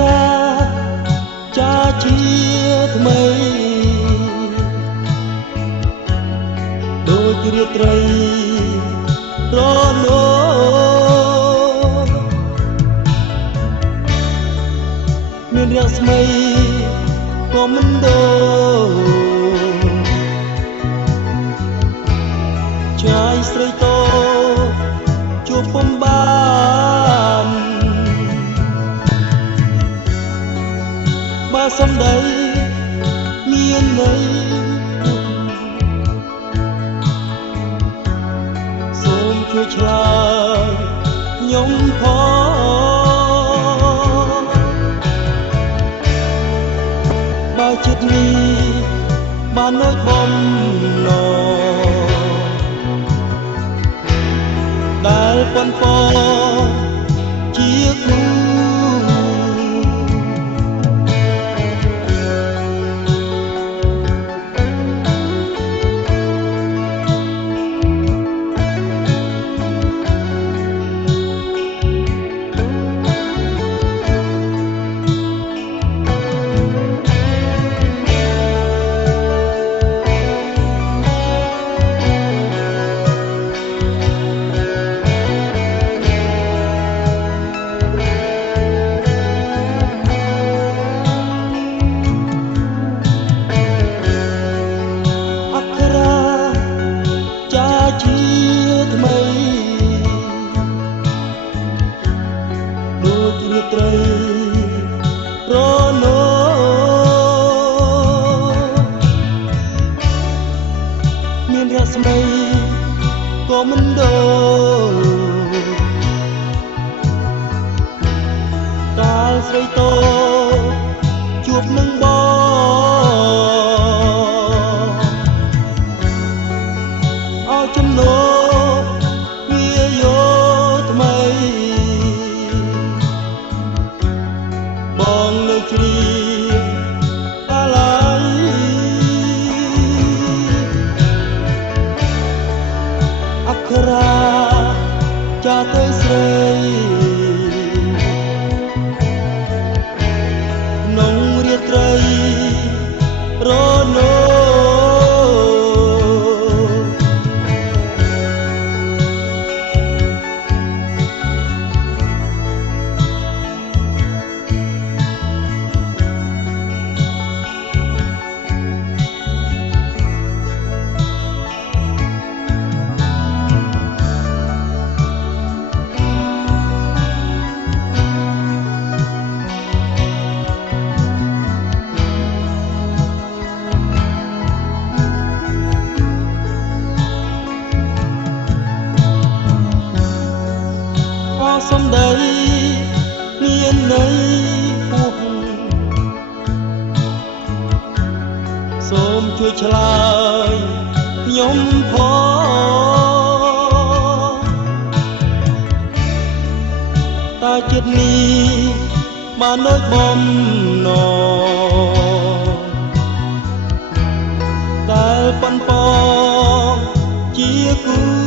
រាចាជាថ្មីដូចរាត្រីរនោមានរាស្មីក៏មិនដូរចាយស្រីតោជួបពុំបានបើសំដីមានន័យសូមជួយឆ្លើយខ្ញុំផងបើចិត្តនេះបាននៅបំណងដែលប៉ុនប៉ងជាគូជាថ្មីដូចរាត្រីរនោមានរាស្មីក៏មិនដូរកាលស្រីតោជួបនឹងបងឲ្យចំណូលវាយោថ្មីបងនៅជ្រាបអាឡ័យអក្ខរាចាទៅស្រីក្នុងរាត្រីរនោសំដីមានន័យពុះសូមជួយឆ្លើយខ្ញុំផងតើចិត្តនេះបានដូចបំណងដែលប៉ុនប៉ងជាគូ